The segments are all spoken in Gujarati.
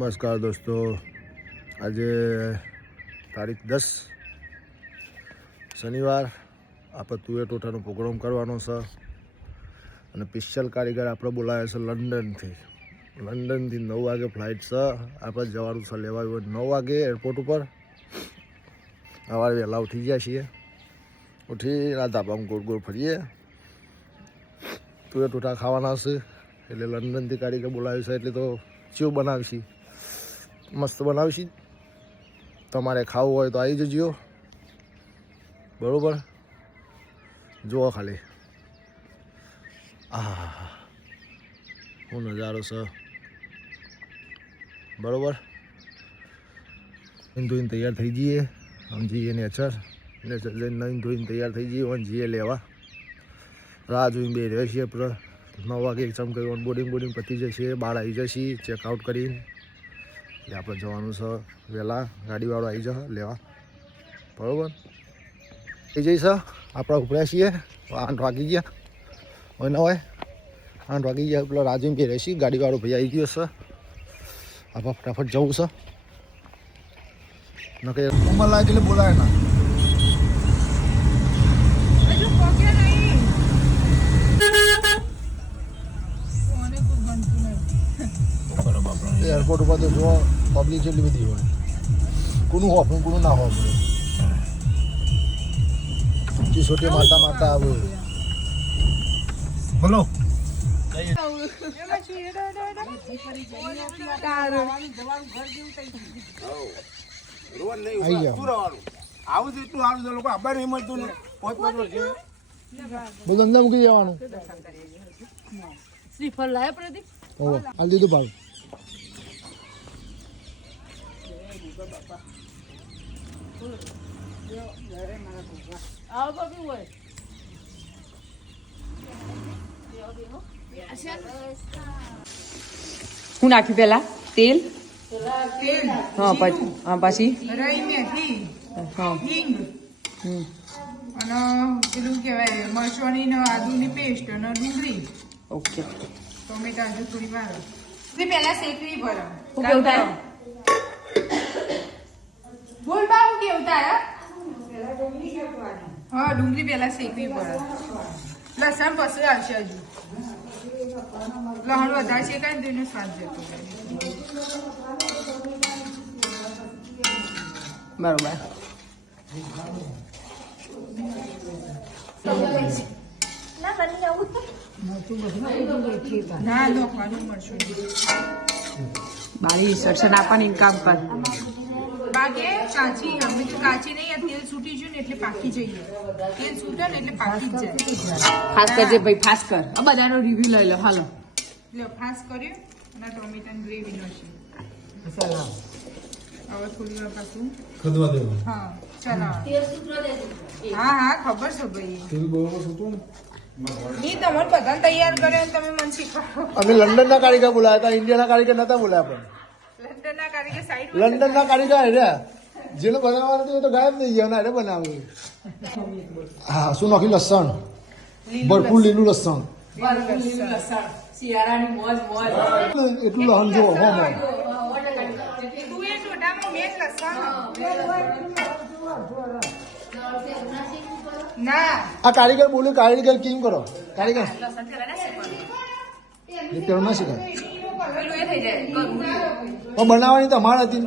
નમસ્કાર દોસ્તો, આજે તારીખ 10 શનિવાર આપણે તુવેર ટોટાનો પ્રોગ્રામ કરવાનો છે અને સ્પેશિયલ કારીગર આપણે બોલાવ્યા છે લંડનથી 9 વાગે ફ્લાઇટ છે. આપણે જવાનું છે લેવા 9 વાગે એરપોર્ટ ઉપર. સવારે વહેલા ઉઠી ગયા છીએ, ઉઠી આ ધાબામાં ગોળ ગોળ ફરીએ. તુવેર ટોટા ખાવાના છે એટલે લંડનથી કારીગર બોલાવ્યું છે એટલે તો ચેવું બનાવશી, મસ્ત બનાવશી. તમારે ખાવું હોય તો આવી જજો, બરાબર. જુઓ ખાલી શું નજારો છે, બરાબર. ધોઈને તૈયાર થઈ જઈએ, આમ જઈએ નેચર જઈને નહીં ધોઈને તૈયાર થઈ જઈએ અને જઈએ લેવા. રાહ જોઈને બે રહે છીએ. આપણે 9 વાગે એક્ઝામ કરી બોર્ડિંગ પતી જશે, બહાર આવી જશે ચેકઆઉટ કરીને. એટલે આપણે જવાનું છે વહેલા, ગાડીવાળો આવી જશે લેવા, બરાબર. થઈ જઈશ. આપણે ઉપડ્યા છીએ 8 વાગી ગયા હોય ના હોય, 8 વાગી ગયા. પેલો રાજુ બે રહેશી, ગાડીવાળો ભાઈ આવી ગયો છે. આપણે ફટાફટ જવું છે. નકે ઉંમર લાગે એટલે બોલાય ના. એરપોર્ટ ઉપર તો જો પબ્લિક એટલી બધી હોય, કોનું હોફું કોનું ના હોવું. છોટી મારતા આવે. બોલો ધંધા મૂકી જવાનું. શ્રીફળ લાયા પ્રદીપ? હાલ દીધું ભાઈ. હું નાખ્યું પેલા તેલ, હા પછી રાઈ મેથી, હિંગ અને પેલું કહેવાય મરચવાની ને આદુની પેસ્ટ અને ડુંગળી. ઓકે. ટોમેટા હજુ થોડી વાર પેલા શેકવી પડે. હું કેવું થાય? બોલ બા હું કેવું થાય? હા, ડુંગળી પેલા શેકવી પડે. લસણ પછી આવશે હજુ. લસણ વધારે શેકાય ને તેનો સ્વાદ જતો બરોબર. ના નોખવાનું મળશું મારી ઇન્સ્ટ્રક્શન આપવાની કામ પર. બાકી કાચી અમે તો કાચી નહીં, તેલ છૂટી ગયું ને એટલે પાકી જઈએ. તેલ છૂટે ને એટલે પાકી જ જાય. ખાસ કરજે ભાઈ, ખાસ કર. આ બધાનો રિવ્યુ લઈ લો. હાલો એટલે ફાસ કર્યો અને ટોમેટાની ગ્રેવીનો છે. હવે થોડી વાર પાછું ખદવા દેવું. હા ચલાવ. હા ખબર છે ભાઈ. ઈ તમારે બધાને તૈયાર કરે ને તમે મને શીખવાડો. અમે લંડનના કારીગર બોલાયા હતા, ઇન્ડિયાના કારીગર નતા બોલાયા. પણ લંડનના કારીગર સાઈડ લંડનના કારીગર રહ્યા, જેને બનાવવાનું હતું એ તો ગાયબ થઈ ગયા, એને બનાવ્યું. હા, શું નાખ્યું? લસણ, ભરપૂર લીલું લસણ. શિયાળાની મોજ એટલું લસણ જો હો તું એ ટોટામાં મેં લસણ ના આ કારીગર બોલ્યું, કારીગર કેમ કરો? કારીગર પેલું ના શીખાય. પણ બનાવવાની તો અમારે હતી.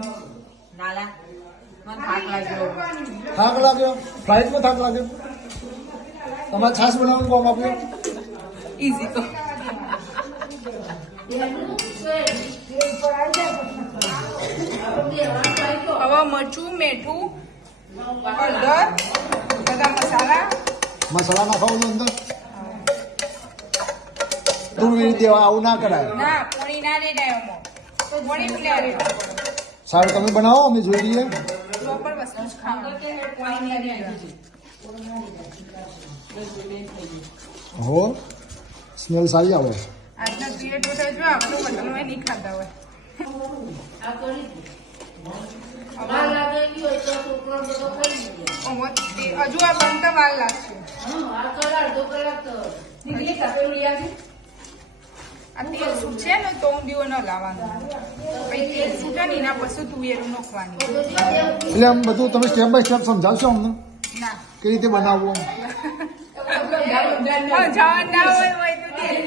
થાક લાગ્યો, ફ્લાઇટમાં થાક લાગ્યો. તમારે છાશ બનાવવાનું કોમ આપ્યું. ઈઝી તો હવે મરચું, મીઠું, હળદર, બધા મસાલા નાખવાનું અંદર. તું દેવા આવું ના કરાય. ના પોણી ના રેડાય એમાં પોણી પીલા રેડાય. સારું, તમે બનાવો, અમે જોઈ લઈએ. પ્રોપર વસ્તુ જ ખાવાની, પોણી ના રેડાય. હો, સ્મેલ સારી આવે. આજના તુવેર ટોટા જો આપણે હોટલમાં નહીં ખાતા હોય. હજુ આ બનતા વાર લાગશે. આ તેલ શું છે ને તો ઊંધિયો ન લાવવાનું. પછી તેલ છૂટે ને એના પછી તુવેરું નાખવાની. એટલે આમ બધું તમે સ્ટેપ બાય સ્ટેપ સમજાવશો અમને ના કઈ રીતે બનાવવું જવાન ના હોય તો તેલ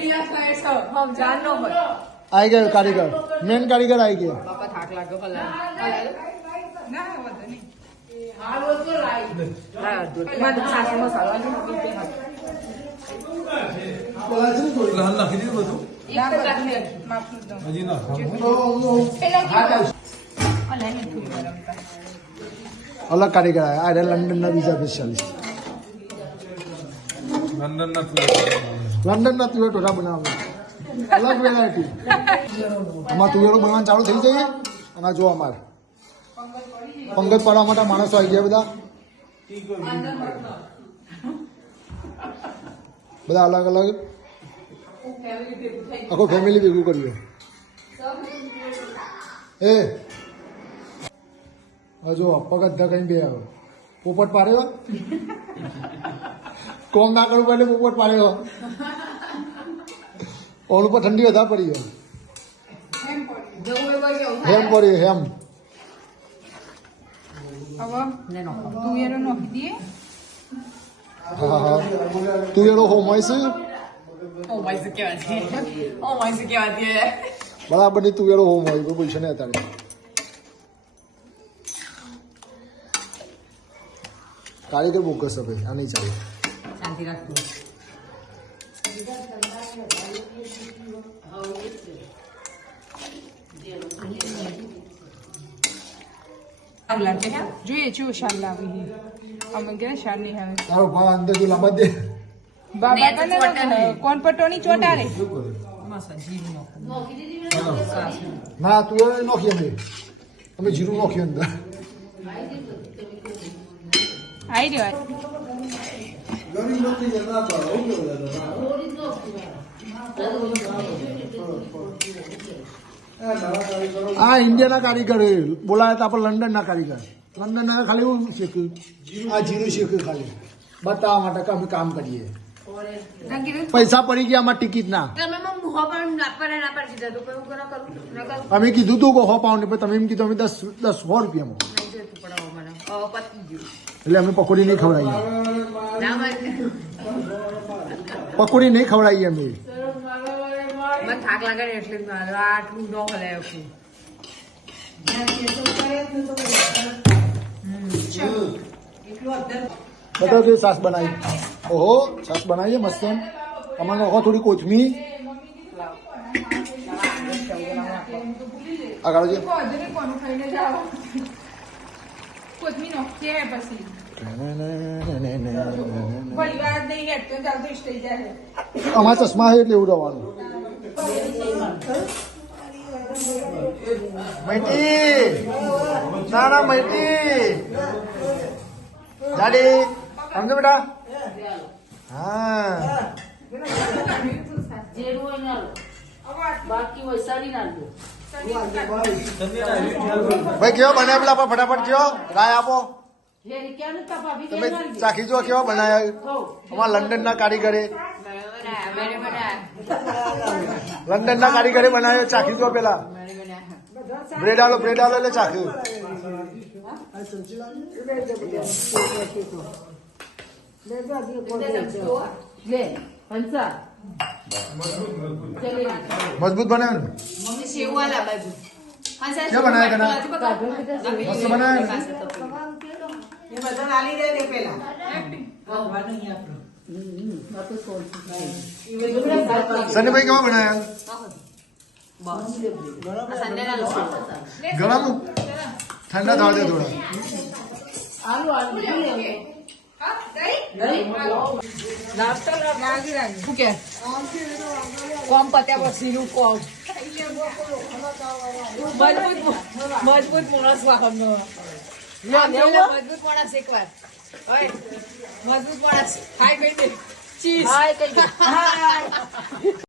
જાન નો હોય આવી ગયો કારીગર મેન કારીગર આવી ગયા બાપા થાક લાગ્યો હલા ના વધુ નહીં. માફી દઉં. અલગ કારીગર આવ્યા આ લંડનના બીજા સ્પેશિયાલિસ્ટ લંડનના તુવેર ટોટા બનાવે અલગ વેરાયટી આમાં તુવેરો બનાવવાનું ચાલુ થઈ જઈએ અને જો અમારે પંગત પાડવા માટે માણસો આવી ગયા બધા અલગ અલગ આખો ફેમિલી ભેગું કર્યું એ હજુ પગત કઈ બે આવ્યો પોપટ પાડ્યો કોમ ના કરવું એટલે પોપટ પાડ્યો ઓલ ઉપર ઠંડી વધારે પડી ગયો હેમ પડી હેમ હવે તુવેરું નાખી દઈએ. હા હા તું એનો હોમ હોય છે બરાબર ની તું એનો હોમ હોય કોઈ પૈસા નહીં અત્યારે કારીગર બોગસ છે ભાઈ આ નહીં ચાલે શાંતિ રાખજો જોઈએ શું શાલ લાવી અમે કે શાલ નહીં આવે તારો ભાવ અંદર જો લાંબા દે બાબા કને કોણ પટોની ચોટારે ના તું એ નોખી અમે અમે જીરું નોખી અંદર આવી રહ્યો. આ ઇન્ડિયાના કારીગર બોલાયા હતા આપણે લંડનના કારીગર લંડનના ખાલી એવું શીખ્યું આ જીરું શીખ્યું ખાલી બતાવવા માટે કે અમે કામ કરીએ પૈસા પડી ગયા આમાં ટિકિટ ના અમે કીધું તું કે 100 પાઉન્ડ પણ તમે એમ કીધું અમે 100 રૂપિયામાં એટલે અમે પકોડી નહીં ખવડાવીએ પકોડી નહીં ખવડાવીએ અમે થાક લાગે એટલે આટલું ન હલાય બધા જે સાસ બનાવી ઓહો સાસ બનાવીએ મસ્ત એમ અમારે ઓહો થોડી કોથમીર આગળ છે કોનું ખાઈને જાઓ કોથમી નાખીએ પછી પરિવાર નહીં હેઠતો ચાલતો થઈ જાય. અમારા ચશ્મા છે એટલે એવું રહેવાનું મૈટી ના ના મૈટી દાડી સમજો બેટા હા ભાઈ કેવો બનાવ્યા પેલા આપણે ફટાફટ કયો રાય આપો તમે ચાખી જો કેવા બનાવ્યા અમારા લંડનના કારીગરે લંડનના કારીગરે બનાવ્યો ચાખી જો પેલા બ્રેડ આલો એટલે ચાખ્યું મજબૂત બનાવ્યું ને ક્યાં બનાવ્યા કના મસ્ત બનાવ્યા સનીભાઈ કેવા બનાવ્યા ગરમ ઠંડા થવા દે થોડા કોમ પત્યા પછી નું કોમ મજબૂત માણસ વાહનનો મજબૂત માણસ એક વાર મજબૂત માણસ હાય કઈ દે ચીઝ હાય કઈ દે